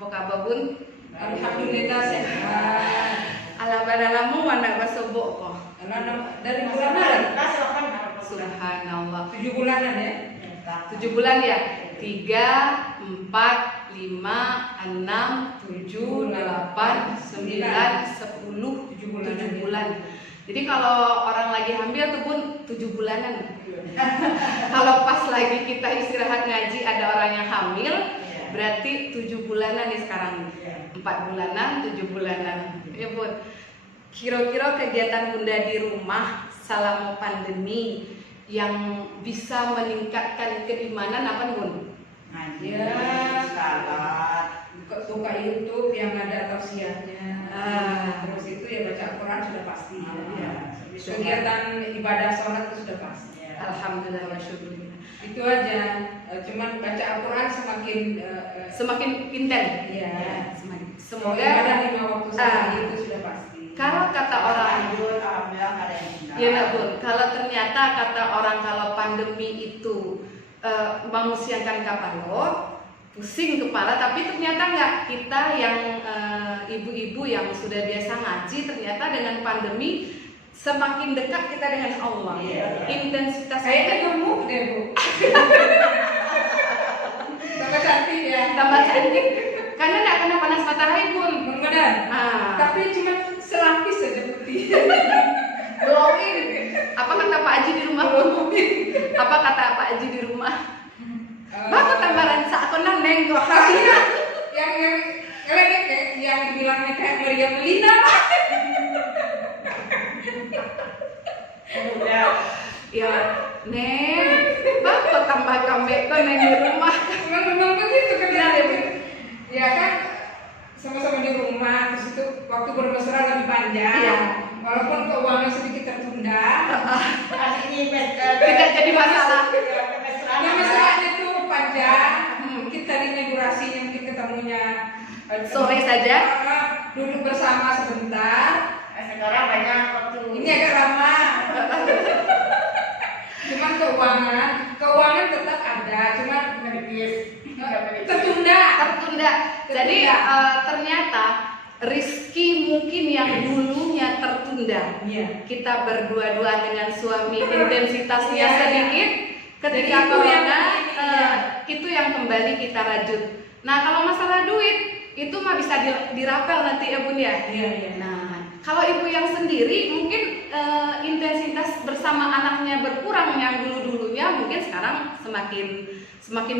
Apa kabar Bun? Alhamdulillah sehat. Ala badalamu mana basobok kok? Dari bulan Maret. Subhanallah. 7 bulanan ya. 7 bulan ya? 3, 4, 5, 6, 7, 8, 9, 10, 7 bulan. Jadi kalau orang lagi hamil tuh Bun 7 bulanan. Kalau pas lagi kita istirahat ngaji ada orang yang hamil, berarti 7 bulanan nih sekarang. 4 bulanan, 7 bulanan. Ya Bun. Kira-kira kegiatan Bunda di rumah selama pandemi yang bisa meningkatkan keimanan apa Bun? Ngaji, salat, buka YouTube yang ada tausiahnya. Terus itu ya baca Al-Quran sudah pasti. Ya. Kegiatan ibadah sholat itu sudah pasti. Alhamdulillah wa syukur. Itu aja. Cuman baca Al-Quran semakin intens. Ya. Semoga ibadah 5 waktu sehari itu sudah pasti. Kalau kata orang, ya nak Bun, kalau ternyata kata orang kalau pandemi itu mengusiakan kapalo, pusing kepala, tapi ternyata enggak. Kita yang ibu-ibu yang sudah biasa ngaji, ternyata dengan pandemi semakin dekat kita dengan Allah. Intensitas Kayaknya gemuk deh Bu. Tambah cantik ya. tambah cantik, karena enggak kena panas matahari Bun. Benar. Tapi cuma selapis saja putih. Glowing. Apa kata Pak Haji di rumah? Apa kata Pak Haji di rumah? Bapak tambahan sak konan nenggo. yang yang dibilangnya kayak Meriam Lina. Ya, Neng, Bapak tambah kambek kok neng di rumah. Memang begitu kan ya kan, sama-sama di rumah, terus itu waktu bermesra lebih panjang. Iya. Walaupun keuangan sedikit tertunda, Tidak jadi masalah. mesranya itu panjang. Mungkin tadinya durasinya mungkin ketemunya Sore saja. Duduk bersama sebentar. Sekarang banyak waktu. Ini agak lama. Cuman keuangan tetap ada, cuman tertunda. Jadi ternyata rizki mungkin yang dulunya tertunda. Iya. Kita berdua-dua dengan suami intensitasnya Iya. sedikit. Ketika Jadi itu yang corona iya. itu yang kembali kita rajut. Nah kalau masalah duit itu mah bisa dirapel nanti ya Bun ya. Iya. Nah kalau ibu yang sendiri mungkin intensitas bersama anaknya berkurang, yang dulu-dulunya mungkin sekarang semakin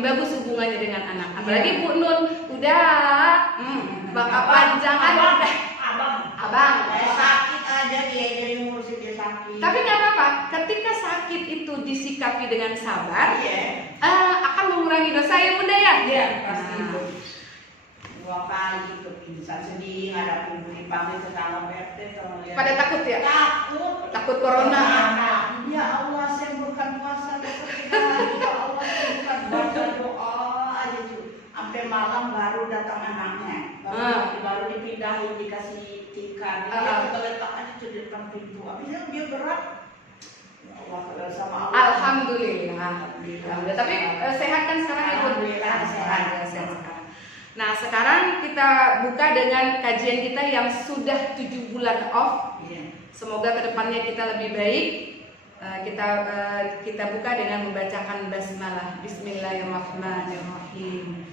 bagus hubungannya dengan anak. Apalagi Bu Nun udah bakal panjangan. Abang. Sakit aja dia jadi ngurusin dia sakit. Tapi nggak apa-apa. Ketika sakit itu disikapi dengan sabar, akan mengurangi dosa ya Bunda ya. Iya, pasti itu. 2 kali gitu pingsan sedih, ada pun dipanggil tetangga PRT sama lihat. Pada takut ya? Takut corona. Ya Allah, sembuhkan puasa besok kita. Ya Allah, sembuhkan puasa, doa aja tuh. Sampai malam baru datang anaknya. Baru dipindahin, dikasih tikar. Dia kita letak aja tuh di depan pintu. Habisnya dia berat. Ya Allah, sama Allah. Alhamdulillah. Tapi sehat kan sekarang ya Bun? Alhamdulillah, sehat. Nah sekarang kita buka dengan kajian kita yang sudah 7 bulan off. Semoga kedepannya kita lebih baik. Kita buka dengan membacakan basmalah. Bismillahirrahmanirrahim.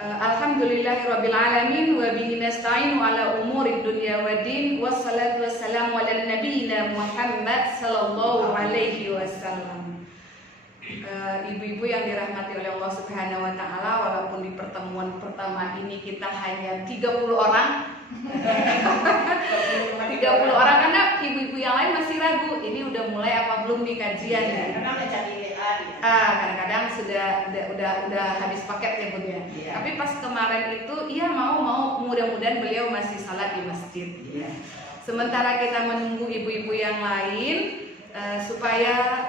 Alhamdulillahirabbil alamin wa bihi nasta'inu ala umurid dunya waddin, wassalatu wassalamu ala nabiyyina Muhammad sallallahu alaihi wasallam. Ibu-ibu yang dirahmati oleh Allah Subhanahu wa taala, walaupun di pertemuan pertama ini kita hanya 30 orang. 30 orang karena ibu-ibu yang lain masih ragu, ini udah mulai apa belum nih kajian ya. Kadang-kadang udah habis paket ya Bun ya. Tapi pas kemarin itu mau mudah-mudahan beliau masih salat di masjid. Sementara kita menunggu ibu-ibu yang lain supaya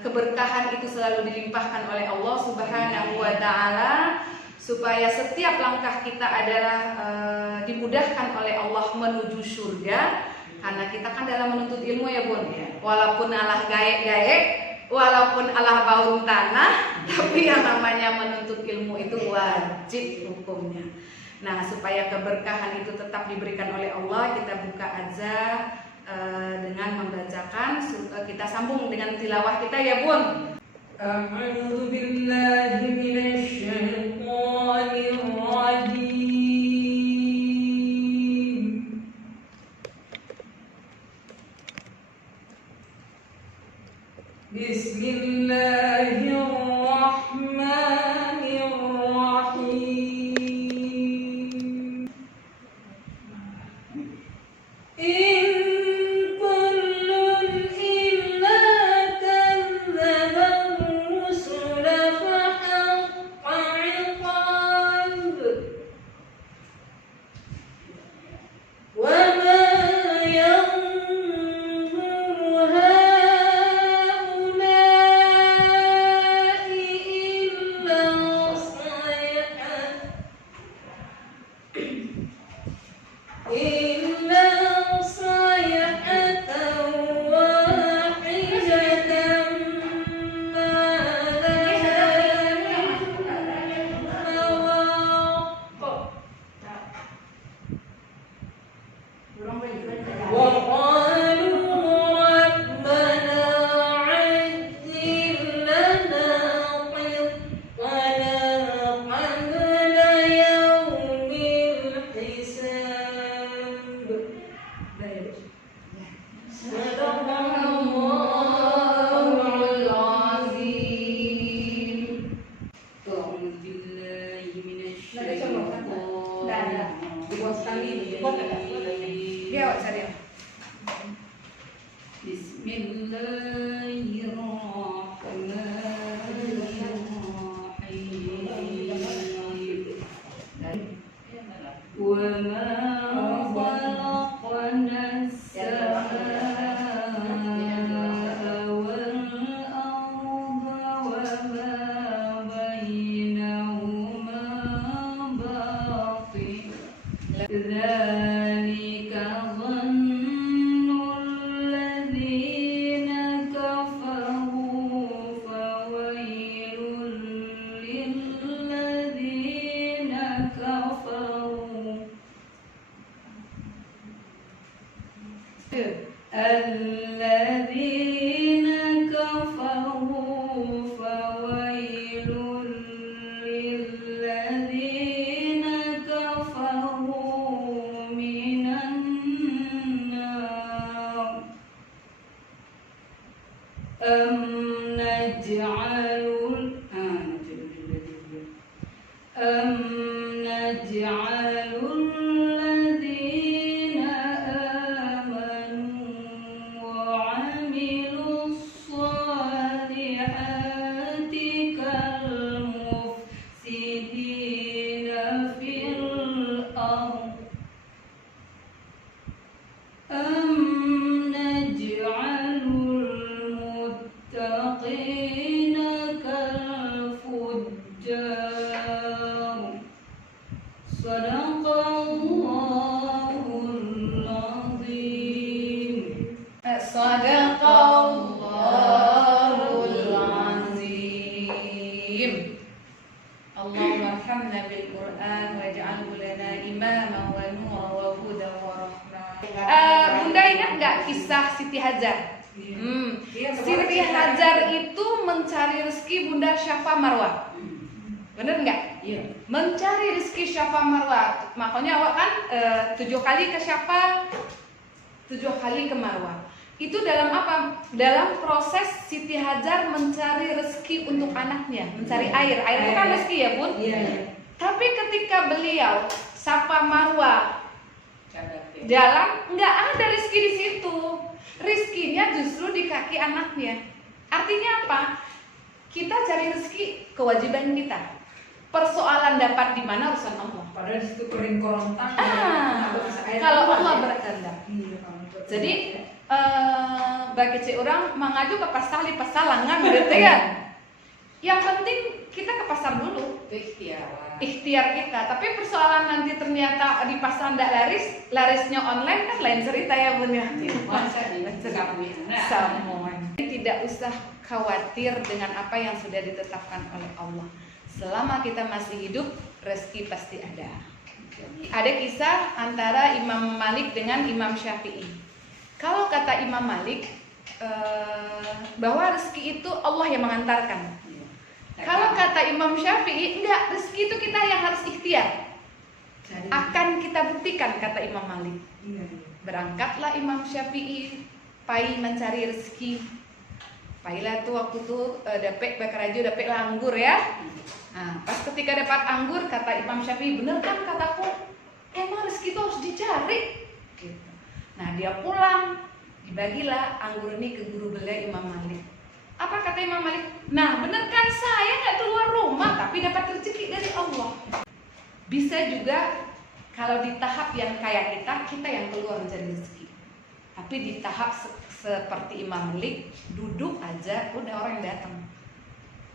keberkahan itu selalu dilimpahkan oleh Allah Subhanahu wa taala, supaya setiap langkah kita adalah dimudahkan oleh Allah menuju surga, karena kita kan dalam menuntut ilmu ya Bun. Walaupun alah gaek-gaek walaupun Allah bangun tanah, tapi yang namanya menuntut ilmu itu wajib hukumnya. Nah, supaya keberkahan itu tetap diberikan oleh Allah, kita buka aja dengan membacakan, kita sambung dengan tilawah kita ya Bun. A'udzu billahi minasy syaithanir rajim. Bismillahirrahmanirrahim. In kullun illa kadzdzaba rusula fahaqqa 'iqab. Wa ma yanzuru haula'i illa sayhatan wahidatan ma laha min fawaq. وقالوا ربنا عجل لنا قطنا قبل يوم الحساب. صدق الله العظيم. أعوذ بالله من الشيطان الرجيم. Bismillahirrahmanirrahim. Wa ma khalaqna as-samaa'a wal arda wa ma bainahuma batila. Dzalika dhannul ladzina kafaru fawailul lil ladzina kafaru. Alladzina kafaru fawailul lil ladzina kafaru minan nar. Am naj'alul ladzina amanu wa 'amilus solihati kal mufsidina fil ardh. Am naj'alul muttaqina kal fujjar. Sadaqallahul azim. Sadaqallahul azim. Allahumma arhamna bil Qur'an waj'alhu lana imaman wa nuran wa hudan wa rahmah. Bunda ingat nggak kisah Siti Hajar? Siti Hajar itu mencari rezeki Bunda Syafa Marwah. Bener nggak? Iya. Mencari rezeki Syafa Marwah. Makanya awak kan 7 kali ke Syafa, 7 kali ke Marwah. Itu dalam apa? Dalam proses Siti Hajar mencari rezeki untuk anaknya, mencari air. Air itu kan rezeki ya Bun? Iya. Tapi ketika beliau Safa Marwah jalan, nggak ada rezeki di situ. Rizkinya justru di kaki anaknya. Artinya apa? Kita cari rezeki kewajiban kita. Persoalan dapat di mana urusan Allah. Padahal di situ kering korontang. Kalau Allah berkehendak. Jadi bagi cik orang mengaju ke pasar di pasar langang gitu ya. Yang penting kita ke pasar dulu. Ikhtiar kita. Tapi persoalan nanti ternyata di pasar tidak laris, larisnya online kan lain cerita ya Bun ya. Semua. tidak usah khawatir dengan apa yang sudah ditetapkan oleh Allah. Selama kita masih hidup, rezeki pasti ada. Ada kisah antara Imam Malik dengan Imam Syafi'i. Kalau kata Imam Malik, bahwa rezeki itu Allah yang mengantarkan. Kalau kata Imam Syafi'i, enggak, rezeki itu kita yang harus ikhtiar. Akan kita buktikan, kata Imam Malik. Berangkatlah Imam Syafi'i pai mencari rezeki. Pailah tuh waktu tuh dapet bakarajo, dapet lah anggur ya. Nah, pas ketika dapat anggur, kata Imam Syafi'i, bener kan kataku, emang rezeki itu harus dicari. Gitu. Nah dia pulang, dibagilah anggur ini ke guru beliau Imam Malik. Apa kata Imam Malik? Nah bener kan saya nggak keluar rumah tapi dapat rezeki dari Allah. Bisa juga kalau di tahap yang kayak kita yang keluar mencari rezeki. Tapi di tahap seperti Imam Malik, duduk aja udah orang yang datang.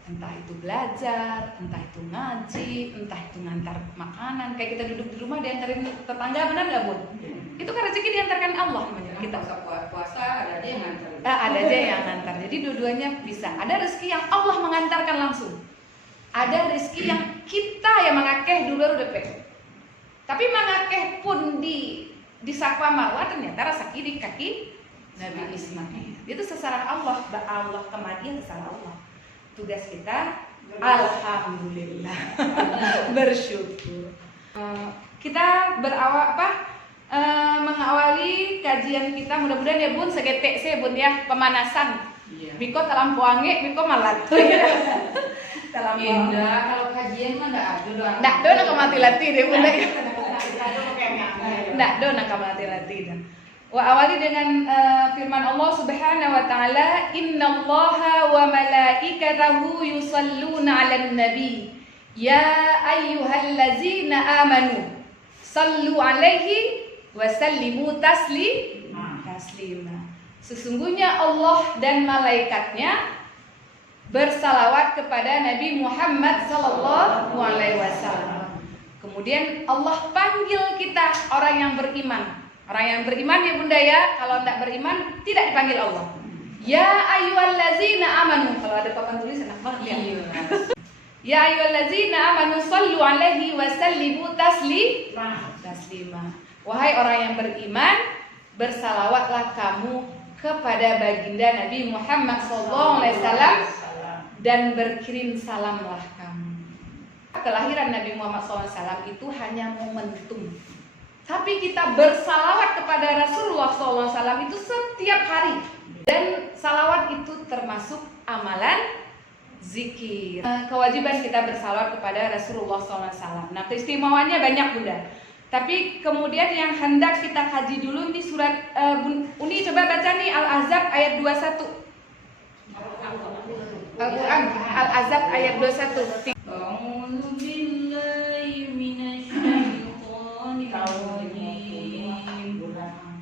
Entah itu belajar, entah itu ngaji, entah itu ngantar makanan. Kayak kita duduk di rumah diantarin tetangga, benar nggak Bun? Itu kan rezeki diantarkan Allah namanya. Kita puasa ada aja yang ngantar. Ada aja yang ngantar. Jadi dua-duanya bisa. Ada rezeki yang Allah mengantarkan langsung. Ada rezeki yang kita yang mengakeh dulu udah pek. Tapi mengakeh pun di Safa Marwah ternyata rasa kiri kaki Nabi Ismail. Itu sesaran Allah. Allah kematian sesaran Allah. Tugas kita alhamdulillah bersyukur. Kita mengawali kajian kita mudah-mudahan ya Bun segetek saya Bun ya pemanasan. Biko talam puange, biko malat. Talam Indah kalau kajian mah enggak ada doang. Ndak do nak mati-lati deh Bun. Ndak do nak mati-lati dah. Wa awali dengan firman Allah Subhanahu wa taala, "Innallaha wa malaikatahu yusalluna 'alan nabi, ya ayyuhallazina amanu, sallu 'alaihi wa sallimu taslima." Sesungguhnya Allah dan malaikatnya bersalawat kepada Nabi Muhammad sallallahu alaihi wasallam. Kemudian Allah panggil kita orang yang beriman. Orang yang beriman ya Bunda ya, kalau tidak beriman tidak dipanggil Allah. Ya ayyuhallazina amanu, kalau ada papan tulis enak banget ya. Ya ayyuhallazina amanu sallu alaihi wa sallimu taslima. Wahai orang yang beriman, bersalawatlah kamu kepada baginda Nabi Muhammad SAW dan berkirim salamlah kamu. Kelahiran Nabi Muhammad SAW itu hanya momentum. Tapi kita bersalawat kepada Rasulullah SAW itu setiap hari. Dan salawat itu termasuk amalan zikir. Kewajiban kita bersalawat kepada Rasulullah SAW. Nah keistimewaannya banyak Bunda. Tapi kemudian yang hendak kita kaji dulu ini surat Uni coba baca nih Al-Ahzab ayat 21. Al-Quran Al-Ahzab ayat 21.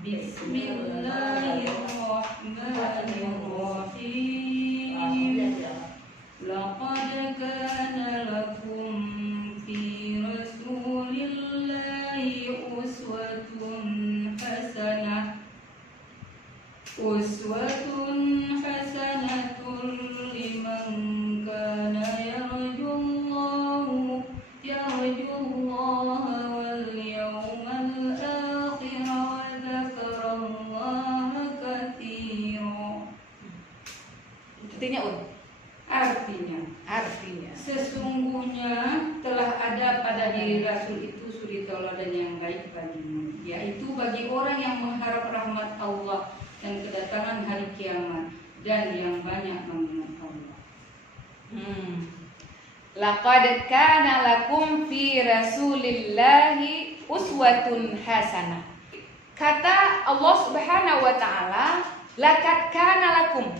Bismillahirrahmanirrahim. Laqad kana lakum fi rasulillahi uswatun hasanatun liman kana yarjullaha wal yawmal akhir wa dzakarallaha katsiran. Artinya sesungguhnya telah ada pada diri Rasul itu suri tauladan yang baik bagimu, yaitu bagi orang yang mengharap rahmat Allah dan kedatangan hari kiamat dan yang banyak mengingat Allah. Laqad kana lakum fi rasulillahi uswatun hasanah. Kata Allah Subhanahu wa taala, laqad kana lakum.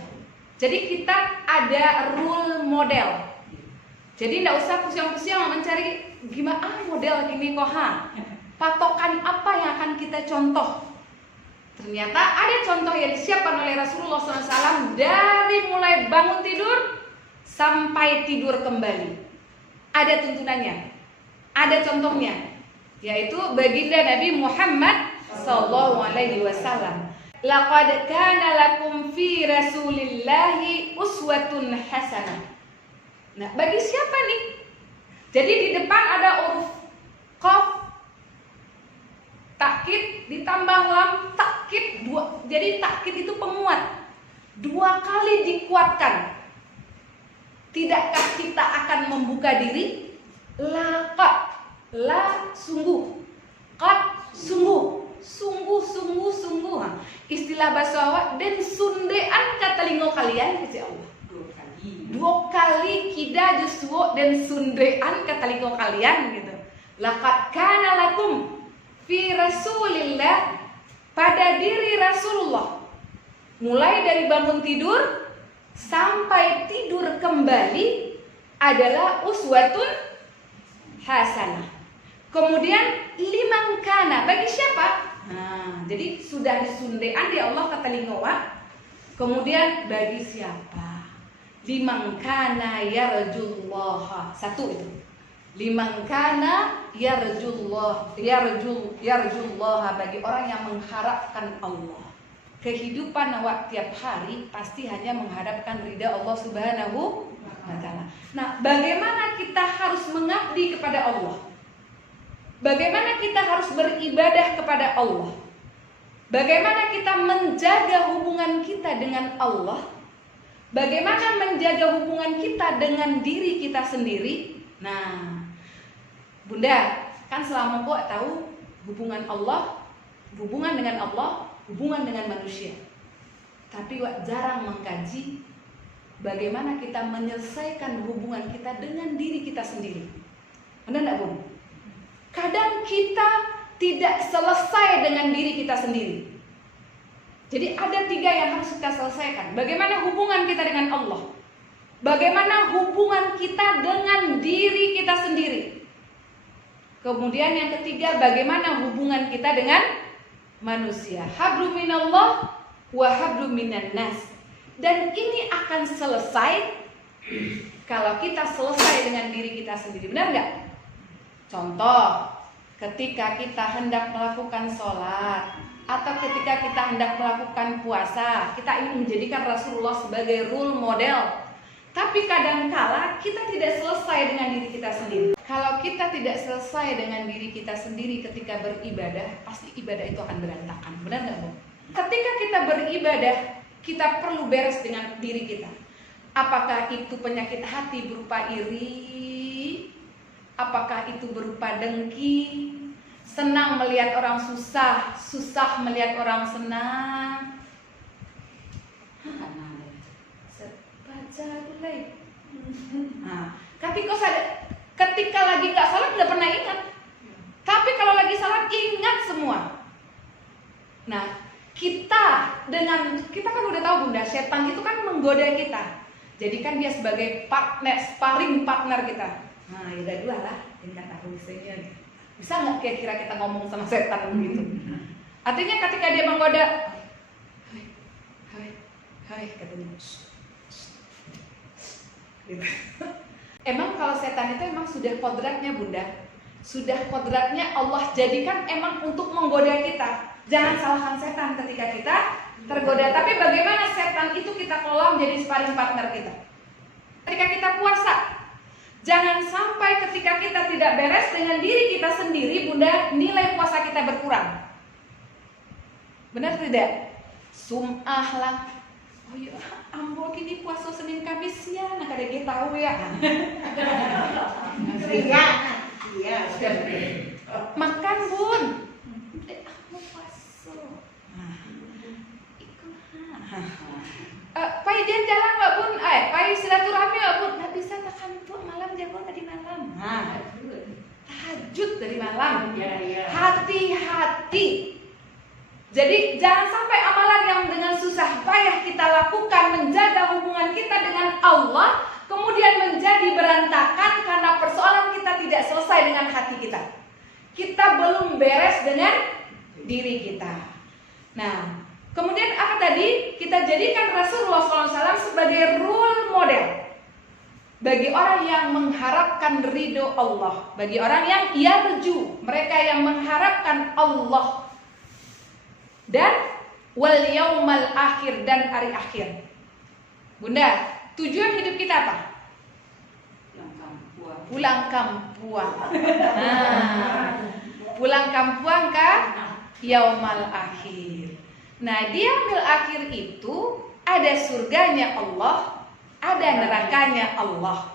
Jadi kita ada role model. Jadi tidak usah pusing-pusing mencari gimana model gini kok patokan apa yang akan kita contoh. Ternyata ada contoh yang disiapkan oleh Rasulullah SAW dari mulai bangun tidur sampai tidur kembali. Ada tuntunannya, ada contohnya, yaitu baginda Nabi Muhammad SAW. laqad kana lakum fi rasulillahi uswatun hasanah. Nah, bagi siapa nih? Jadi di depan ada huruf qaf, takkid ditambah lam, takkid dua. Jadi takkid itu penguat. 2 kali dikuatkan. Tidakkah kita akan membuka diri? Laqad, la sungguh, qad sungguh, sungguh. Istilah bahasa Jawa dan sundean katalingo kalian kata Allah. 2 kali kida justru dan sundean katalingo kalian gitu. Laqad kana lakum fi rasulillah, pada diri Rasulullah, mulai dari bangun tidur sampai tidur kembali adalah uswatun hasanah. Kemudian liman kana, bagi siapa? Nah, jadi sudah disundean di Allah kata lingowa. Kemudian bagi siapa? Liman kana yarjullaha. 1 itu. Liman kana yarjullaha bagi orang yang mengharapkan Allah. Kehidupan awak tiap hari pasti hanya mengharapkan ridha Allah Subhanahu wa ta'ala. Nah, bagaimana kita harus mengabdi kepada Allah? Bagaimana kita harus beribadah kepada Allah? Bagaimana kita menjaga hubungan kita dengan Allah? Bagaimana menjaga hubungan kita dengan diri kita sendiri? Nah, Bunda, kan selama kok tahu hubungan Allah, hubungan dengan Allah, hubungan dengan manusia. Tapi wak jarang mengkaji bagaimana kita menyelesaikan hubungan kita dengan diri kita sendiri. Benar enggak, Bung? Kadang kita tidak selesai dengan diri kita sendiri. Jadi ada 3 yang harus kita selesaikan. Bagaimana hubungan kita dengan Allah? Bagaimana hubungan kita dengan diri kita sendiri? Kemudian yang ketiga, bagaimana hubungan kita dengan manusia? Hablum minallah wa hablum minan nas. Dan ini akan selesai kalau kita selesai dengan diri kita sendiri. Benar nggak? Contoh, ketika kita hendak melakukan sholat atau ketika kita hendak melakukan puasa, kita ingin menjadikan Rasulullah sebagai role model. Tapi kadangkala kita tidak selesai dengan diri kita sendiri. Kalau kita tidak selesai dengan diri kita sendiri ketika beribadah, pasti ibadah itu akan berantakan. Benar nggak, Bu? Ketika kita beribadah, kita perlu beres dengan diri kita. Apakah itu penyakit hati berupa iri? Apakah itu berupa dengki? Senang melihat orang susah, susah melihat orang senang. Baca mulai. Nah, ketika lagi nggak salat nggak pernah ingat. Tapi kalau lagi salat ingat semua. Nah, kita kan udah tahu, Bunda, setan itu kan menggoda kita. Jadikan dia sebagai partner, sparring partner kita. Nah, ya udah 2 lah, ini kata tulisannya. Bisa nggak kira-kira kita ngomong sama setan begitu? Artinya ketika dia menggoda, hai katanya. Gitu. Emang kalau setan itu emang sudah kodratnya, Bunda. Sudah kodratnya Allah jadikan emang untuk menggoda kita. Jangan salahkan setan ketika kita tergoda. Tapi bagaimana setan itu kita kelola menjadi sparring partner kita? Ketika kita puasa, jangan sampai ketika kita tidak beres dengan diri kita sendiri, Bunda, nilai puasa kita berkurang. Benar tidak? Sum'ah lah. Oh iya, ambo kini puasa Senin Kamis ya, nah kada dia tahu ya. Iya. Makan, Bun. Aku puasa. Pai jalan Mbak Bun, pai silaturahmi Mbak Bun. Nggak bisa makan tuh malam jago tadi malam. Tahajud dari malam. Ya. Hati-hati. Jadi jangan sampai amalan yang dengan susah payah kita lakukan menjaga hubungan kita dengan Allah kemudian menjadi berantakan karena persoalan kita tidak selesai dengan hati kita. Kita belum beres dengan diri kita. Nah, kemudian apa tadi? Kita jadikan Rasulullah SAW sebagai role model bagi orang yang mengharapkan ridho Allah, bagi orang yang yarju, mereka yang mengharapkan Allah. Dan wal yaumal akhir, dan hari akhir. Bunda, tujuan hidup kita apa? Pulang kampuang. Nah, pulang kampuang ke yaumal akhir. Nah, di yaumil akhir itu ada surganya Allah, ada nerakanya Allah.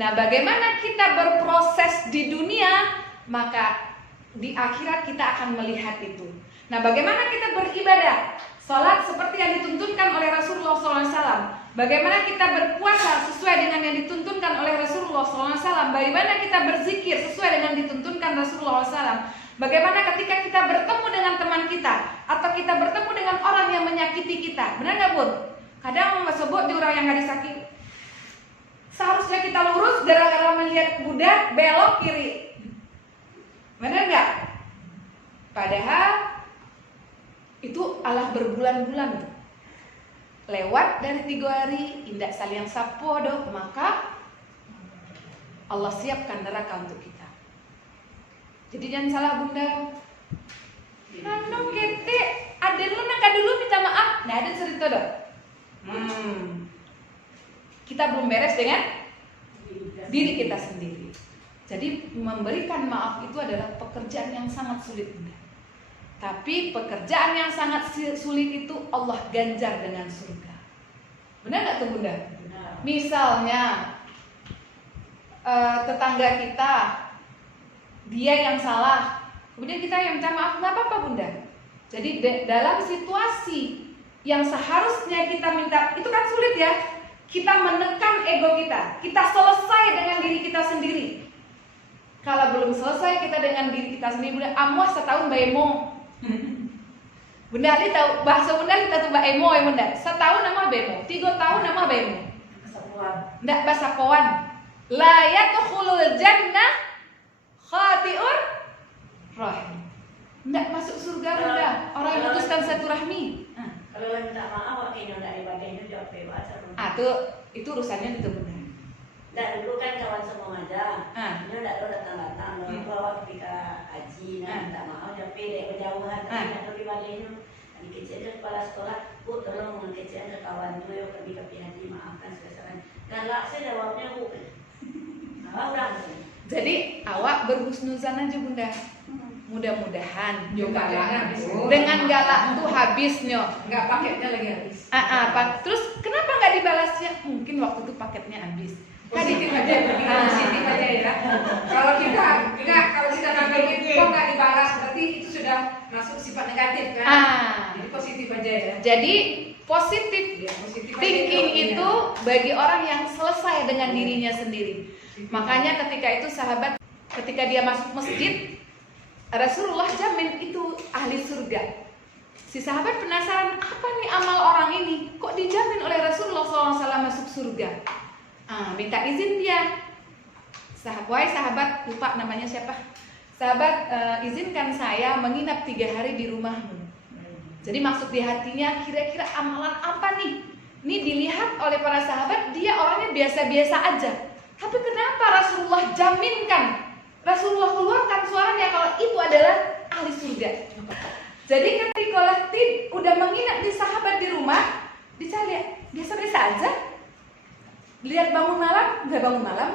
Nah, bagaimana kita berproses di dunia, maka di akhirat kita akan melihat itu. Nah, bagaimana kita beribadah? Salat seperti yang dituntunkan oleh Rasulullah SAW. Bagaimana kita berpuasa sesuai dengan yang dituntunkan oleh Rasulullah SAW. Bagaimana kita berzikir sesuai dengan dituntunkan Rasulullah SAW. Bagaimana ketika kita bertemu dengan teman kita, atau kita bertemu dengan orang yang menyakiti kita. Benar nggak, Bun? Kadang sebut di orang yang nggak disakiti, seharusnya kita lurus, gara-gara melihat budak belok kiri. Benar nggak? Padahal itu Allah berbulan-bulan lewat dari 3 hari, indak saling sapo doh, maka Allah siapkan neraka untuk kita. Jadi jangan salah, Bunda. Anu kete, ada lu nak dulu minta maaf. Nah, ada cerita doh. Kita belum beres dengan diri kita sendiri. Jadi memberikan maaf itu adalah pekerjaan yang sangat sulit, Bunda. Tapi pekerjaan yang sangat sulit itu Allah ganjar dengan surga. Benar nggak tuh, Bunda? Benar. Misalnya tetangga kita, dia yang salah, kemudian kita yang minta maaf, nggak apa-apa, Bunda. Jadi dalam situasi yang seharusnya kita minta, itu kan sulit ya. Kita menekan ego kita, kita selesai dengan diri kita sendiri. Kalau belum selesai kita dengan diri kita sendiri, Bunda, amuah setahun baemo. Bunda Ali tahu bahasa Bunda Ali tahu baemo ya, Bunda. Setahun nama baemo, 3 tahun nama baemo. Ndak bahasa kawan. La yadkhulul jannah khati'ur rahim. Ndak masuk surga, Bunda, orang yang memutuskan silaturahmi. Kalau minta maaf, kayaknya dari bagiannya jawab bebas. Itu urusannya itu, Bunda. Nggak, dulu kan kawan semua aja. Ini udah datang-datang. Lalu bawa ketika haji, minta maaf, jawab beda, berjauhan. Tapi nggak tahu di bagiannya. Tadi kecilnya kepala sekolah, Bu, tolong kecilnya ke kawan itu, yuk pergi ke haji, maafkan sekarang. Galak saya jawabnya, Bu. Udah. Jadi awak berhusnuzan aja, Bunda. Mudah-mudahan Juga habis. dengan galak tuh habisnya. Nggak paketnya lagi habis. Terus kenapa nggak dibalasnya? Mungkin waktu itu paketnya habis. Positif aja, positif aja ya. Kalau kita nangkepin kok nggak dibalas, berarti itu sudah masuk sifat negatif kan? Jadi positif aja ya. Jadi positif thinking itu bagi orang yang selesai dengan dirinya sendiri. Makanya ketika itu sahabat, ketika dia masuk masjid, Rasulullah jamin itu ahli surga. Si sahabat penasaran, apa nih amal orang ini? Kok dijamin oleh Rasulullah SAW masuk surga? Minta izin dia. Sahabat, lupa namanya siapa. Sahabat, izinkan saya menginap 3 hari di rumahmu. Jadi maksud di hatinya, kira-kira amalan apa nih? Ini dilihat oleh para sahabat, dia orangnya biasa-biasa aja. Tapi kenapa Rasulullah jaminkan? Rasulullah keluarkan suaranya kalau itu adalah ahli surga. Jadi ketika udah menginap di sahabat di rumah, dicari biasa-biasa aja. Lihat bangun malam, nggak bangun malam.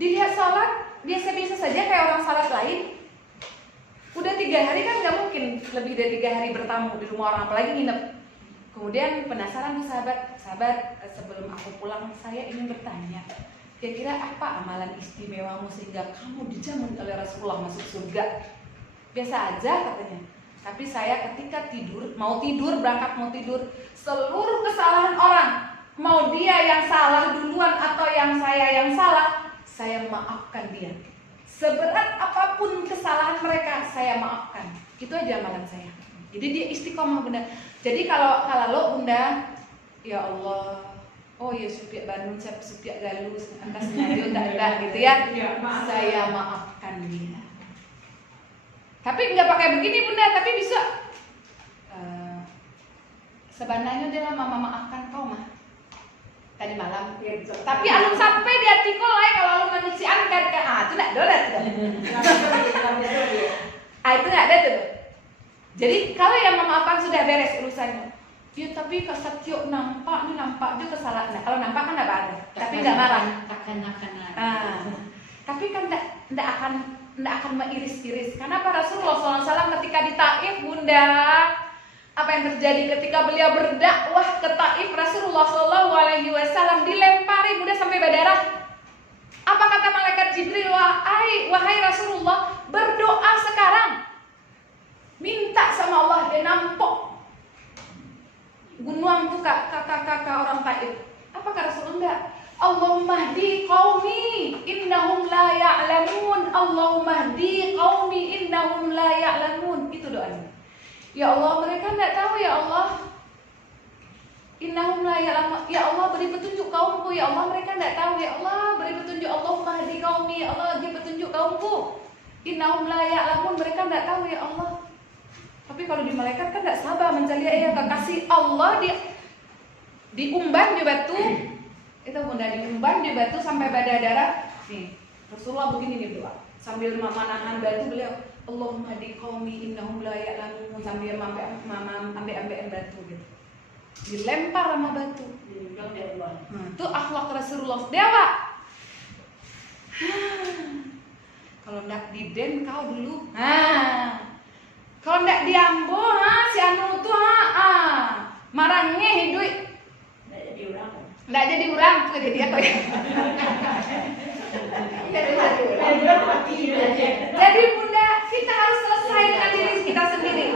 Dilihat sholat, biasa-biasa saja kayak orang sholat lain. Udah 3 hari kan nggak mungkin lebih dari 3 hari bertamu di rumah orang, apalagi nginep. Kemudian penasaran tuh sahabat, sebelum aku pulang saya ingin bertanya, kira-kira apa amalan istimewamu sehingga kamu dijamin oleh Rasulullah masuk surga? Biasa aja katanya. Tapi saya ketika berangkat mau tidur, seluruh kesalahan orang, mau dia yang salah duluan atau yang saya maafkan dia. Seberat apapun kesalahan mereka, saya maafkan. Itu aja amalan saya. Jadi dia istiqomah, Bunda. Jadi kalau lo, Bunda, ya Allah, oh ya supiak Bandung, supiak Galus, atas sengaja tak gitu ya. Saya maafkan dia. Tapi nggak pakai begini, Bunda, tapi bisa. Sebenarnya dia lama maafkan kau mah. Tadi malam. Tapi alun sampai di artikel kalau alun manusia angkat itu nggak dolat tuh. Itu nggak ada tuh. Jadi kalau yang memaafkan sudah beres urusannya. Ya tapi Kak Satyo nampak juga kesalahan. Nah, kalau nampak kan nggak ada, tapi nggak marah. Tapi kan nggak akan mengiris-iris. Karena Rasulullah SAW ketika di Taif, Bunda, apa yang terjadi ketika beliau berdakwah ke Taif, Rasulullah SAW dilempari Bunda sampai berdarah. Apa kata malaikat Jibril? Wahai Rasulullah, berdoa sekarang, minta sama Allah dia nampok gunung tuh kakak orang Taif. Apa kata Rasulullah? Enggak. Allahumma hdi qaumi innahum la ya'lamun. Allahumma hdi qaumi innahum la ya'lamun. Itu doanya. Ya Allah, mereka enggak tahu ya Allah. Innahum la ya'lamun. Ya Allah, beri petunjuk kaumku. Ya Allah, mereka enggak tahu. Ya Allah, beri petunjuk. Allahumma hdi qaumi. Ya Allah, beri petunjuk kaumku. Innahum la ya'lamun. Mereka enggak tahu ya Allah. Tapi kalau di malaikat kan enggak sabar mencari ya kekasih Allah diumban di batu. Itu Bunda diumban di batu sampai berdarah. Nih, Rasulullah begini nih doa. Sambil menahan batu beliau, Allahumma hdi qaumi innahum la ya'lamun, sambil ambil batu gitu. Dilempar sama batu. Itu akhlak Rasulullah. Dewa. Kalau ndak di Den kau dulu. Kalau ndak di Ambo, si anu tuh marangnya hidup. Nggak jadi orang tuh jadi apa ya? Jadi Bunda, kita harus selesai dengan diri kita sendiri.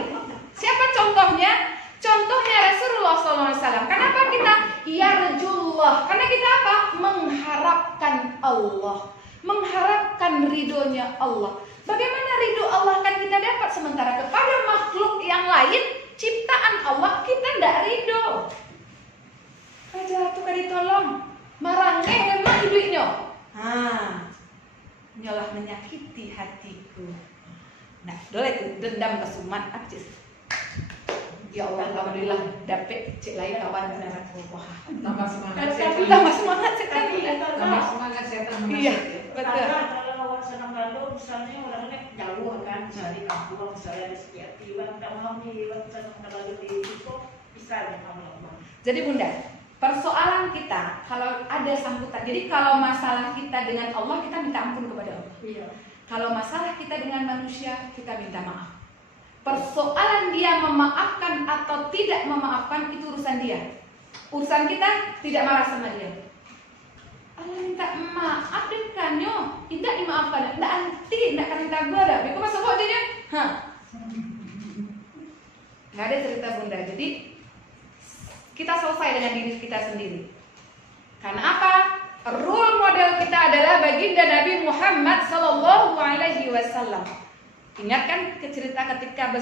Siapa contohnya? Contohnya Rasulullah SAW. Kenapa kita yarjullah? Karena kita apa? Mengharapkan Allah, mengharapkan ridhonya Allah. Bagaimana ridho Allah kan kita dapat, sementara kepada makhluk yang lain ciptaan Allah kita tidak ridho. Aja tuh kan ditolong, marangnya memang hidupnya. Nyalah menyakiti hatiku. Nah, boleh dendam kesumat aja. Ya Allah, alhamdulillah dapet cek lain kawan benar. Wah, Tambah semangat. tambah semangat sekali. Tambah semangat setan. Iya, betul. Kalau senang gaduh, misalnya orangnya jauh kan, misalnya di kampung, misalnya di Setiati, senang gaduh di itu bisa ya lama-lama. Jadi Bunda, persoalan kita kalau ada sambutan. Jadi kalau masalah kita dengan Allah, kita minta ampun kepada Allah. Iya. Kalau masalah kita dengan manusia, kita minta maaf. Persoalan dia memaafkan atau tidak memaafkan itu urusan dia. Urusan kita tidak marah sama dia. Allah minta maaf dengannya, tidak dimaafkan, tidak anti, tidak akan minta gua. Beko masa kok jadinya? Nggak ada cerita Bunda. Jadi kita selesai dengan diri kita sendiri. Karena apa? Role model kita adalah baginda Nabi Muhammad SAW. Ingat kan cerita ketika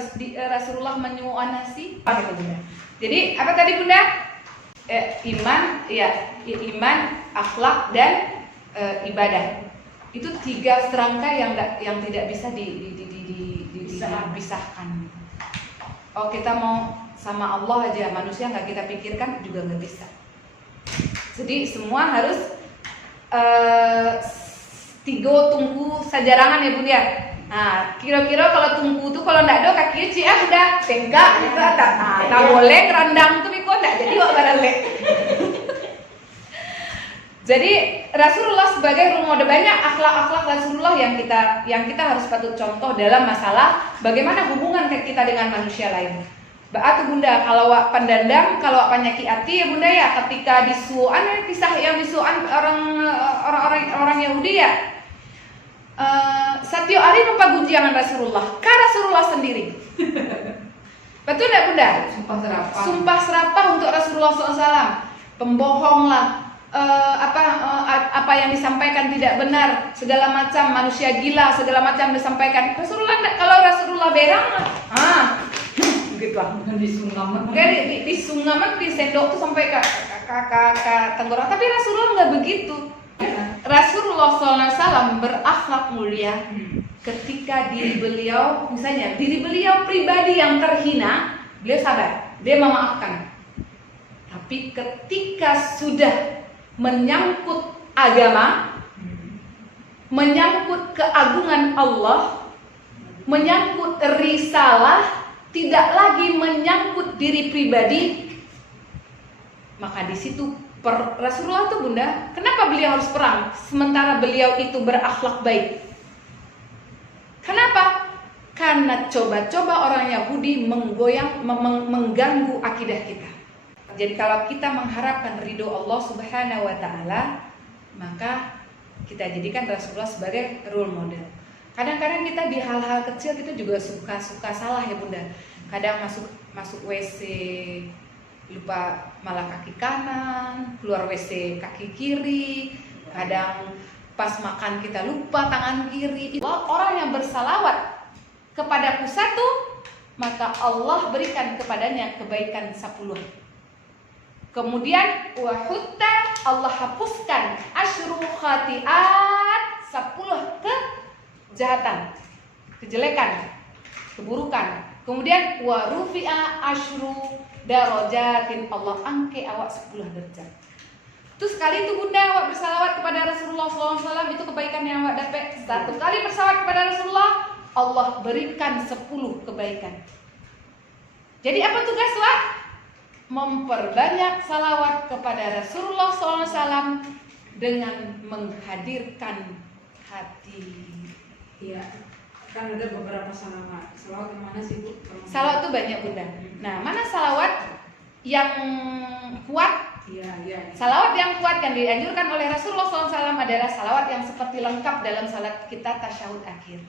Rasulullah menyuguhkan nasi? Apa itu Bunda? Jadi apa tadi Bunda? Iman, akhlak dan ibadah. Itu 3 serangkai yang tidak bisa dipisahkan. Oh kita mau sama Allah aja, manusia nggak kita pikirkan juga nggak bisa. Jadi semua harus 3 tungku sajarangan ya Bunda ya. Nah, kira-kira kalau tungku tuh kalau ndak ada kakinya udah tengkak gitu tak boleh kerandang tuh kok ndak jadi wak barang le. Jadi Rasulullah sebagai role model, banyak akhlak-akhlak Rasulullah yang kita harus patut contoh dalam masalah bagaimana hubungan kita dengan manusia lain. Baat Bunda, kalau wak pendendam, kalau wak penyakit hati ya Bunda ya, ketika disuan kisah yang disuan orang Yahudi ya. Satyo Ari lupa gunjangan Rasulullah, Rasulullah sendiri. Betul tidak Bunda? Sumpah serapah untuk Rasulullah SAW. Pembohong lah, apa yang disampaikan tidak benar, segala macam manusia gila, segala macam disampaikan. Rasulullah kalau Rasulullah berang, gitu lah. Di sungaman di sendok tuh sampai ke tenggorokan. Tapi Rasulullah nggak begitu. Rasulullah SAW berakhlak mulia ketika diri beliau pribadi yang terhina, beliau sabar, dia memaafkan. Tapi ketika sudah menyangkut agama, menyangkut keagungan Allah, menyangkut risalah, tidak lagi menyangkut diri pribadi, maka di situ Rasulullah tuh Bunda, kenapa beliau harus perang sementara beliau itu berakhlak baik? Kenapa? Karena coba-coba orang Yahudi mengganggu akidah kita. Jadi kalau kita mengharapkan ridho Allah Subhanahu wa taala, maka kita jadikan Rasulullah sebagai role model. Kadang-kadang kita di hal-hal kecil kita juga suka salah ya Bunda. Kadang masuk WC lupa malah kaki kanan, keluar WC kaki kiri. Kadang pas makan kita lupa tangan kiri. Orang yang bersalawat kepadaku satu, maka Allah berikan kepadanya kebaikan 10. Kemudian wahutta, Allah hapuskan asyru khati'at, 10 kejahatan, kejelekan, keburukan. Kemudian warufi'a asyru darajatin, Allah angke awak 10 derajat. Terus sekali itu Bunda awak bersalawat kepada Rasulullah SAW, itu kebaikan yang awak dapat. 1 kali bersalawat kepada Rasulullah, Allah berikan 10 kebaikan. Jadi apa tugas Wak? Memperbanyak salawat kepada Rasulullah SAW dengan menghadirkan hati. Iya, kan ada beberapa salawat. Salawat yang mana sih Bu? Salawat itu banyak Bunda. Nah, mana salawat yang kuat? Iya. Salawat yang kuat yang dianjurkan oleh Rasulullah SAW adalah salawat yang seperti lengkap dalam salat kita tasyahud akhir.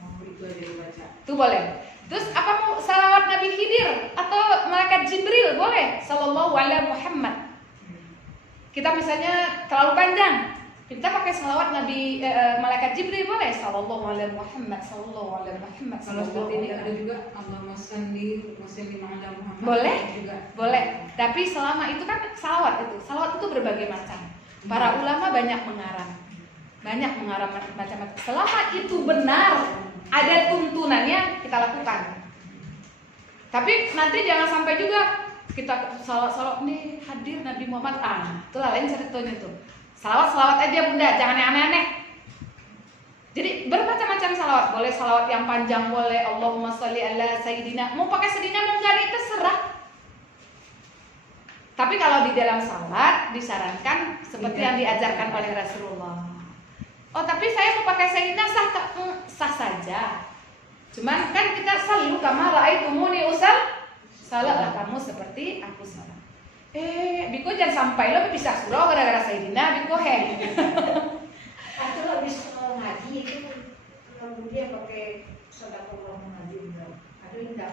Oh, itu aja dibaca. Itu boleh. Terus apa mau salawat Nabi Khidir atau malaikat Jibril boleh. Sallallahu alaihi Muhammad. Kita misalnya terlalu panjang, kita pakai salawat Nabi malaikat Jibril boleh. Sallallahu alaihi Muhammad. Sallallahu alaihi Muhammad. Kalau seperti ini ada juga Allahumma shalli wa sallim ala Muhammad. Boleh juga. Boleh. Tapi selama itu kan salawat itu. Salawat itu berbagai macam. Para ulama banyak mengarang. Macam-macam. Selama itu benar, ada tuntunannya, kita lakukan. Tapi nanti jangan sampai juga kita salawat nih hadir Nabi Muhammad. Itulah lain ceritanya tuh. Salawat aja Bunda, jangan yang aneh-aneh. Jadi bermacam-macam salawat. Boleh salawat yang panjang, boleh Allahumma sholli ala sayyidina. Mau pakai sayyidina mau enggak itu terserah. Tapi kalau di dalam salat disarankan seperti yang diajarkan oleh Rasulullah. Oh tapi saya mau pakai sayyidina sah saja. Cuman kan kita selalu kama ra'aitumuni salatlah kamu seperti aku salat. Biko jangan sampai lo bisa surau gara-gara sayyidina Biko Atau lebih ngaji itu dia pakai sedekah ngaji enggak. Aduh enggak.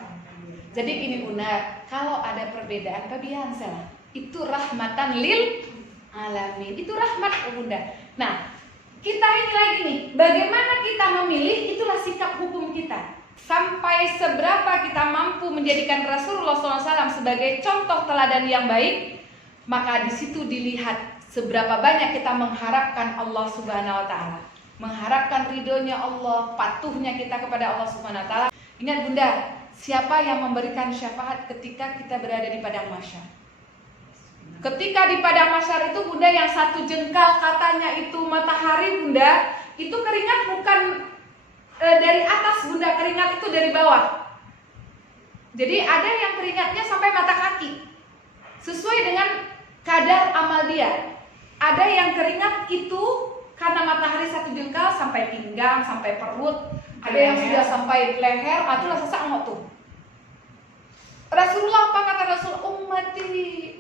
Jadi gini Bunda, kalau ada perbedaan pabiansa itu rahmatan lil alamin. Itu rahmat Bunda. Nah, kita ini lagi nih, bagaimana kita memilih itulah sikap hukum kita. Sampai seberapa kita mampu menjadikan Rasulullah SAW sebagai contoh teladan yang baik, maka di situ dilihat seberapa banyak kita mengharapkan Allah Subhanahu Wa Taala, mengharapkan ridhonya Allah, patuhnya kita kepada Allah Subhanahu Wa Taala. Ingat Bunda, siapa yang memberikan syafaat ketika kita berada di padang mahsyar? Ketika di padang mahsyar itu Bunda yang 1 jengkal katanya itu matahari Bunda, itu keringat bukan dari atas Bunda, keringat itu dari bawah. Jadi ada yang keringatnya sampai mata kaki, sesuai dengan kadar amal dia. Ada yang keringat itu karena matahari 1 jengkal sampai pinggang, sampai perut. Ada yang sudah sampai leher, itulah sesak tuh. Rasulullah apa kata Rasul?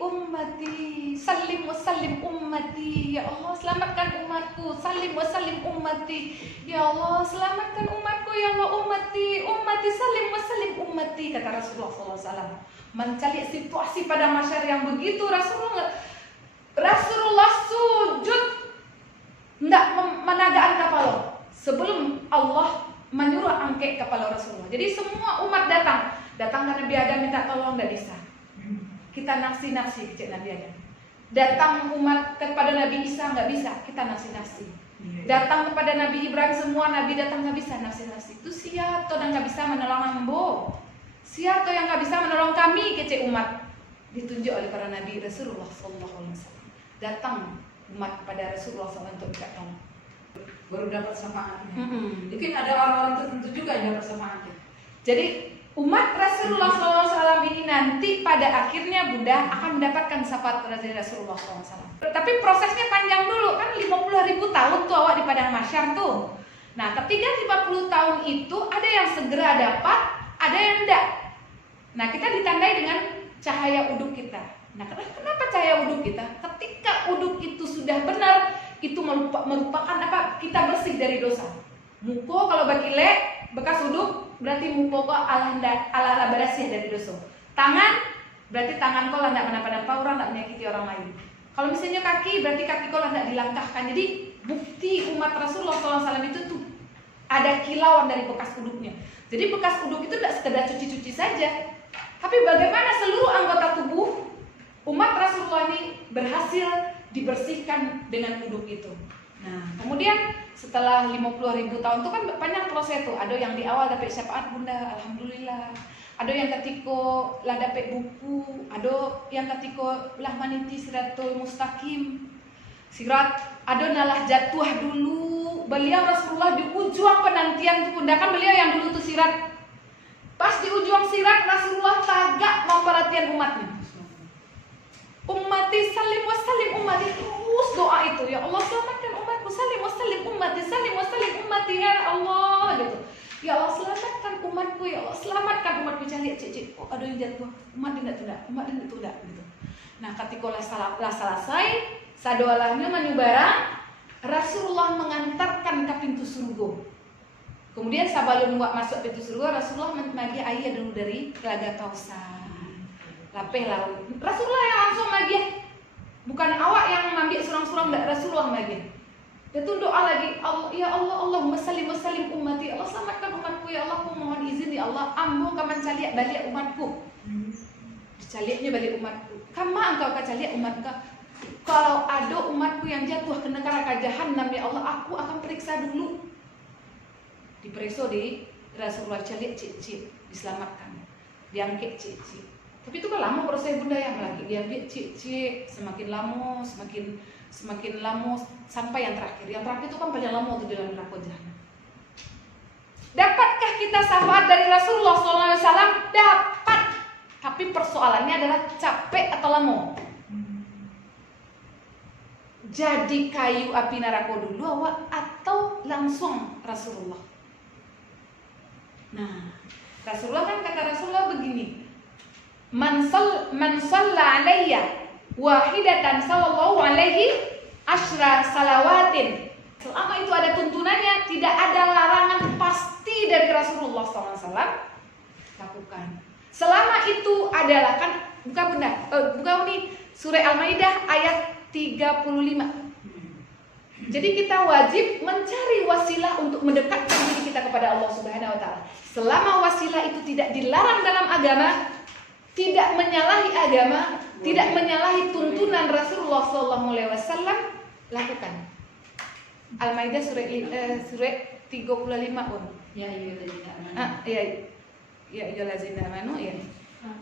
Ummati, salim wa salim ummati. Ya Allah selamatkan umatku. Salim wa salim ummati. Ya Allah selamatkan umatku. Ya Allah ummati salim wa salim ummati. Kata Rasulullah SAW. Mencari situasi pada masyarakat yang begitu Rasulullah sujud, enggak menadaan kepala sebelum Allah menyuruh angkat kepala Rasulullah. Jadi semua umat datang ke Nabi Adam minta tolong, enggak bisa. Kita nafsi-nafsi kecil Nabi Adam. Datang umat kepada Nabi Isa enggak bisa, kita nafsi-nafsi. Datang kepada Nabi Ibrahim semua Nabi datang enggak bisa, nafsi-nafsi. Itu siapa yang enggak bisa menolong ambo? Siapa yang enggak bisa menolong kami kecil umat? Ditunjuk oleh para Nabi Rasulullah SAW. Datang umat kepada Rasulullah SAW untuk minta tolong. Baru dapat syafaatnya. Mungkin ada orang-orang tertentu juga yang dapat syafaatnya. Jadi umat Rasulullah SAW ini nanti pada akhirnya Bunda akan mendapatkan syafaat dari Rasulullah SAW. Tapi prosesnya panjang dulu, kan 50.000 tahun tuh awak di padang mahsyar tuh. Nah, ketika 50 tahun itu ada yang segera dapat, ada yang enggak. Nah, kita ditandai dengan cahaya uduk kita. Nah, kenapa cahaya uduk kita? Ketika uduk itu sudah benar, itu merupakan apa? Kita bersih dari dosa. Muko kalau bakile bekas uduk berarti muko kok ala berasih dari dosa. Tangan berarti tangan kau tidak menapa-napa orang, tidak menyakiti orang lain. Kalau misalnya kaki berarti kaki kau tidak dilangkahkan. Jadi bukti umat Rasulullah SAW itu tuh ada kilauan dari bekas uduknya. Jadi bekas uduk itu tidak sekedar cuci-cuci saja, tapi bagaimana seluruh anggota tubuh umat Rasulullah ini berhasil dibersihkan dengan uduk itu. Nah, kemudian setelah 50.000 tahun itu kan banyak proses tuh. Ada yang di awal dapat syafaat Bunda, alhamdulillah. Ada yang ketika lah dapat buku, ada yang ketika lah maniti siratul mustaqim. Sirat ada nalah jatuh dulu. Beliau Rasulullah di ujung penantian tuh Bunda, kan beliau yang dulu tuh sirat. Pas di ujung sirat Rasulullah tagak memperhatian umatnya. Ummati salim wassalim ummati, terus doa itu, ya Allah selamatkan umatku, salim wassalim ummati, salim wassalim ummati, ya Allah gitu. Ya Allah selamatkan umatku, ya Allah selamatkan umatku. Cari cek oh ada yang jatuh, umat tidak gitu. Nah, ketika lah selesai sadoalahnya menyubara, Rasulullah mengantarkan ke pintu surga. Kemudian sabalun masuk pintu surga, Rasulullah magi air dulu dari telaga Kausar. Lapeh lalu Rasulullah yang langsung lagi, bukan awak yang ngambil surang-surang, enggak, Rasulullah lagi. Dia tuh doa lagi, Allah, ya Allah, Allahumma sallim wassalim ummati, Allah selamatkan umatku, ya Allah, aku mohon izin ya Allah, ambo kaman caliak balik umatku. Dicaliaknya balik umatku. Kama engkau kacaliak umatku? Kalau ada umatku yang jatuh ke neraka jahanam, ya Allah, aku akan periksa dulu. Diperiksa di Rasulullah caliak cik-cik, diselamatkan. Diangkat cik-cik. Tapi itu kan lama proses Bunda yang lagi diambil cik-cik, semakin lama sampai yang terakhir. Yang terakhir itu kan paling lama untuk dalam neraka jahanam. Dapatkah kita syafaat dari Rasulullah SAW? Dapat. Tapi persoalannya adalah capek atau lama. Jadi kayu api neraka dulu awak atau langsung Rasulullah? Nah, Rasulullah kan kata Rasulullah begini. Man shalla alayya wahidatan sallallahu alaihi asyra salawatin. Selama itu ada tuntunannya, tidak ada larangan pasti dari Rasulullah SAW, lakukan. Selama itu adalah kan bukan ini surah Al-Maidah ayat 35. Jadi kita wajib mencari wasilah untuk mendekatkan diri kita kepada Allah Subhanahu wa taala. Selama wasilah itu tidak dilarang dalam agama, tidak menyalahi agama, tidak menyalahi tuntunan Rasulullah SAW, lakukan. Al-Maidah surah 35 Ya ayyuhallazina amanu. Ya ayyuhallazina amanu ya.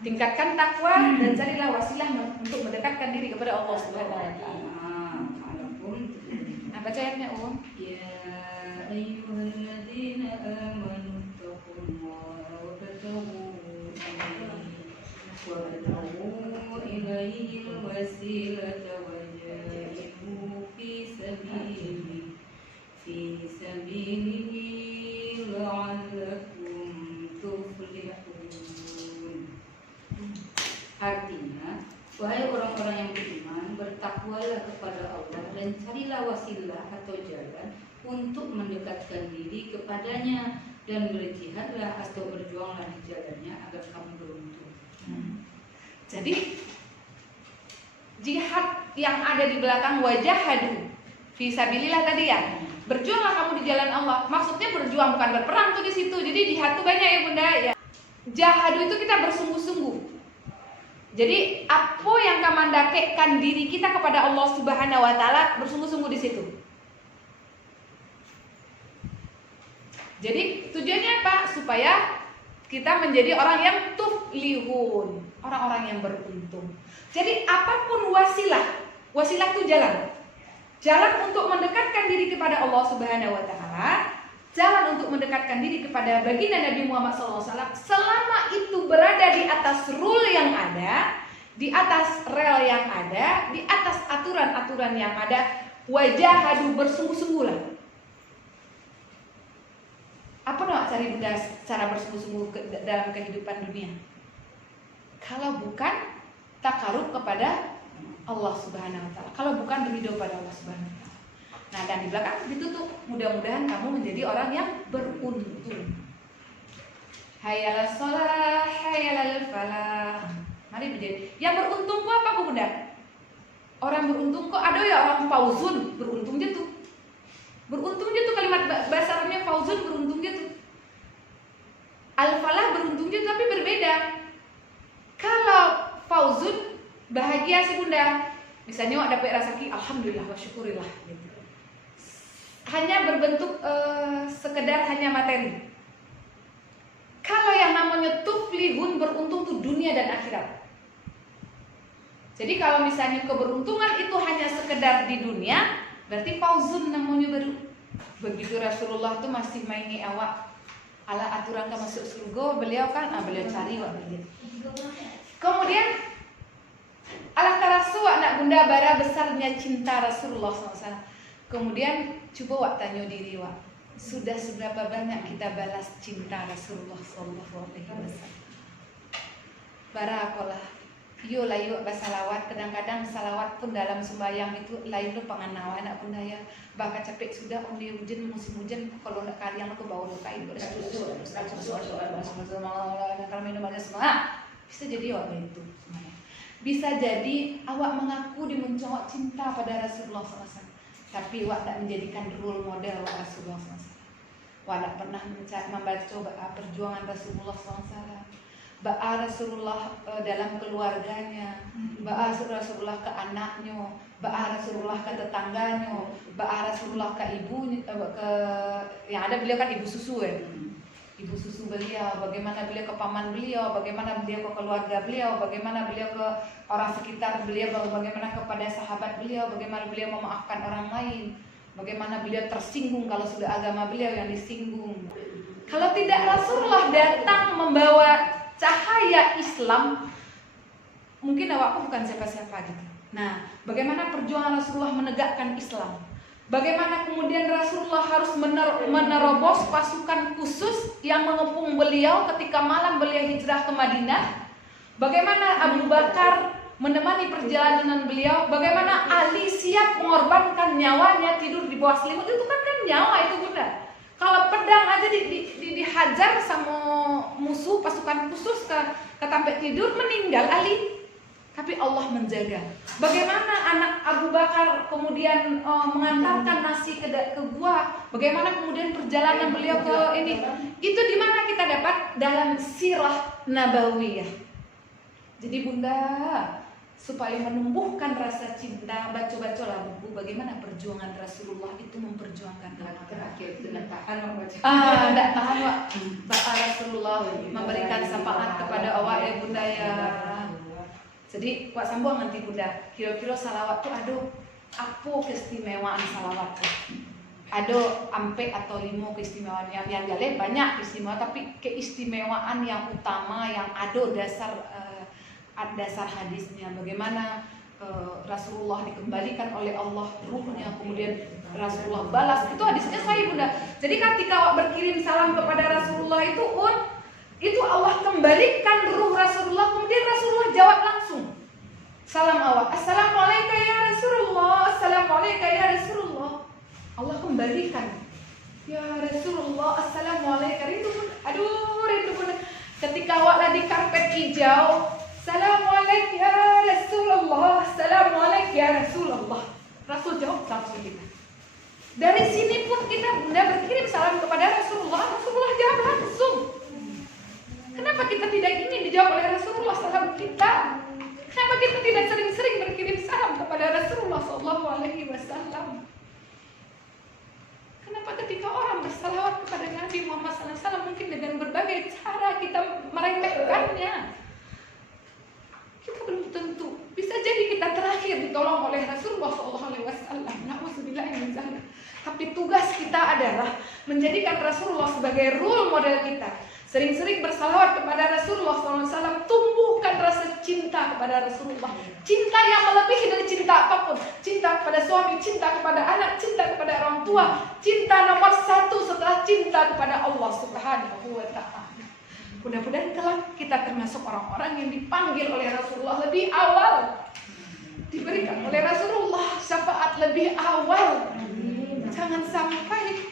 Tingkatkan takwa dan carilah wasilah untuk mendekatkan diri kepada Allah Subhanahu wa taala. Nah, baca ayatnya, Ya ayyuhallazina amanu taqullaha wa وابتغوا إليه الوسيلة وجاهدوا في سبيله لعلكم تفلحون. Artinya, wahai orang-orang yang beriman, bertakwalah kepada Allah dan carilah wasilah atau jalan untuk mendekatkan diri kepadanya, dan berjihadlah atau berjuanglah di jalannya agar kamu beruntung. Jadi jihad yang ada di belakang wajahadu fisabilillah tadi ya, berjuanglah kamu di jalan Allah. Maksudnya berjuang bukan berperang tuh di situ. Jadi jihad tuh banyak ya Bunda ya. Jahadu itu kita bersungguh-sungguh. Jadi apa yang kamandakekkan diri kita kepada Allah Subhanahu wa taala, bersungguh-sungguh di situ. Jadi tujuannya apa? Supaya kita menjadi orang yang tuflihun, orang-orang yang beruntung. Jadi apapun wasilah itu jalan untuk mendekatkan diri kepada Allah Subhanahu wa taala, jalan untuk mendekatkan diri kepada baginda Nabi Muhammad SAW, selama itu berada di atas rule yang ada, di atas rel yang ada, di atas aturan-aturan yang ada, wajahadu bersungguh-sungguhlah. Apa nak cari bunda cara bersungguh-sungguh dalam kehidupan dunia? Kalau bukan takarub kepada Allah Subhanahu Wa Taala, kalau bukan ridho pada Allah Subhanahu Wa Taala. Nah, dan di belakang ditutup, mudah-mudahan kamu menjadi orang yang beruntung. Hayalal sholah, hayalal falah. Mari menjadi yang beruntung kok apa bunda? Orang beruntung kok ada ya orang fauzun, beruntung dia tuh. Beruntung dia tuh kalimat bahasa Arabnya fauzun, beruntung dia tuh. Al-falah beruntung dia tapi berbeda. Kalau fauzun bahagia sih bunda. Misalnya dapat rezeki, alhamdulillah wa syukurillah gitu. Hanya berbentuk sekedar hanya materi. Kalau yang namanya tuflihun, beruntung tuh dunia dan akhirat. Jadi kalau misalnya keberuntungan itu hanya sekedar di dunia, berarti fauzun namanya baru. Begitu Rasulullah tuh masih maini awak ala aturan ke masuk surga, beliau kan beliau cari wak beliau. Kemudian ala tarasu anak bunda bara besarnya cinta Rasulullah SAW. Kemudian coba wak tanya diri wak, sudah seberapa banyak kita balas cinta Rasulullah SAW? Barakallah. Yo layu basalawat, kadang-kadang salawat pun dalam sembahyang itu lain lu panganawa anak bunda ya. Bakal capek sudah undi hujan musim hujan kalau nak kalian aku bawa lukain bersusu kalau minum aja semua. Bisa jadi awak itu semuanya. Bisa jadi awak mengaku dimencowok cinta pada Rasulullah SAW. Tapi wak tak menjadikan role model Rasulullah SAW. Wak tak pernah membaca perjuangan Rasulullah SAW. Ba'a Rasulullah dalam keluarganya, ba'a Rasulullah ke anaknya, ba'a Rasulullah ke tetangganya, ba'a Rasulullah ke ibunya, ke yang ada beliau kan ibu susu ya. Ibu susu beliau, bagaimana beliau ke paman beliau, bagaimana beliau ke keluarga beliau, bagaimana beliau ke orang sekitar beliau, bagaimana kepada sahabat beliau, bagaimana beliau memaafkan orang lain, bagaimana beliau tersinggung kalau sudah agama beliau yang disinggung. Kalau tidak Rasulullah datang membawa cahaya Islam, mungkin awakku bukan siapa-siapa gitu. Nah, bagaimana perjuangan Rasulullah menegakkan Islam? Bagaimana kemudian Rasulullah harus menerobos pasukan khusus yang mengepung beliau ketika malam beliau hijrah ke Madinah? Bagaimana Abu Bakar menemani perjalanan beliau? Bagaimana Ali siap mengorbankan nyawanya tidur di bawah selimut? Itu kan nyawa itu bunda. Kalau pedang aja dihajar sama musuh pasukan khusus ke tempat tidur, meninggal Ali. Tapi Allah menjaga. Bagaimana anak Abu Bakar kemudian mengantarkan nasi ke gua? Bagaimana kemudian perjalanan beliau ke ini? Itu di mana kita dapat dalam sirah nabawiyah. Jadi bunda, supaya menumbuhkan rasa cinta, baca-bacalah buku bagaimana perjuangan Rasulullah itu memperjuangkan agama. Tidak tahan membaca. Tidak tahan wak. Bapak Rasulullah memberikan syafaat kepada awak ya bunda ya. Jadi wak sambung nanti bunda. Kira-kira salawat tuh apa keistimewaan salawat tuh? Ada ampe atau 5 keistimewaan yang gale banyak keistimewaan, tapi keistimewaan yang utama yang ada dasar hadisnya, bagaimana Rasulullah dikembalikan oleh Allah ruhnya, kemudian Rasulullah balas, itu hadisnya sahih bunda. Jadi ketika awak berkirim salam kepada Rasulullah itu Allah kembalikan ruh Rasulullah, kemudian Rasulullah jawab langsung salam awak, assalamualaikum ya Rasulullah, assalamualaikum ya Rasulullah. Allah kembalikan ya Rasulullah, assalamualaikum. Itu pun itu pun ketika awak lagi karpet hijau, assalamualaikum ya Rasulullah, assalamualaikum ya Rasulullah. Rasul jawab langsung kita. Dari sini pun kita bunda berkirim salam kepada Rasulullah, Rasulullah jawab langsung. Kenapa kita tidak ingin dijawab oleh Rasulullah salam kita? Kenapa kita tidak sering-sering berkirim salam kepada Rasulullah SAW? Kenapa ketika orang bersalawat kepada Nabi Muhammad SAW mungkin dengan berbagai cara kita meremehkannya? Kita belum tentu. Bisa jadi kita terakhir ditolong oleh Rasulullah SAW. Na'udzubillah min dzalik. Tapi tugas kita adalah menjadikan sebagai role model kita. Sering-sering bersalawat kepada Rasulullah SAW, tumbuhkan rasa cinta kepada Rasulullah. Cinta yang melebihi dari cinta apapun. Cinta kepada suami, cinta kepada anak, cinta kepada orang tua. Cinta nomor satu setelah cinta kepada Allah Subhanahu wa Ta'ala. Mudah-mudahan kelak kita termasuk orang-orang yang dipanggil oleh Rasulullah lebih awal, diberikan oleh Rasulullah syafaat lebih awal. Jangan sampai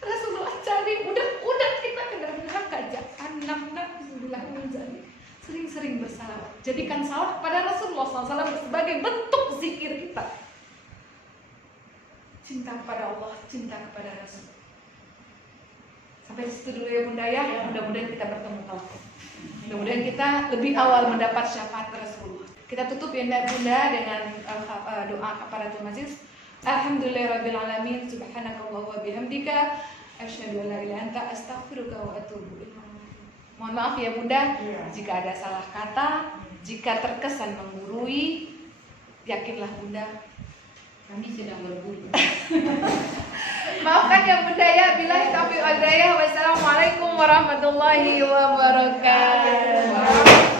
Rasulullah cari udah kita ke dalam neraka. Anak-anak bismillah menjadi sering-sering bersalawat. Jadikan salawat kepada Rasulullah SAW sebagai bentuk zikir kita. Cinta kepada Allah, cinta kepada Rasul. Sampai di situ dulu ya Bunda ya. Mudah-mudahan kita bertemu taufik. Mudah-mudahan kita lebih awal mendapat syafaat Rasulullah. Kita tutup ya Bunda dengan doa kafaratul majlis. Alhamdulillahirabbil alamin, subhanakallah wa bihamdika, asyhadu an la ilaha illa anta, astaghfiruka wa atubu ilaik. Mohon maaf ya Bunda jika ada salah kata, jika terkesan menggurui, yakinlah Bunda Kami sedang berburu. maafkan ya Bunda ya. Billahi taufiq wal hidayah. Wassalamualaikum warahmatullahi wabarakatuh.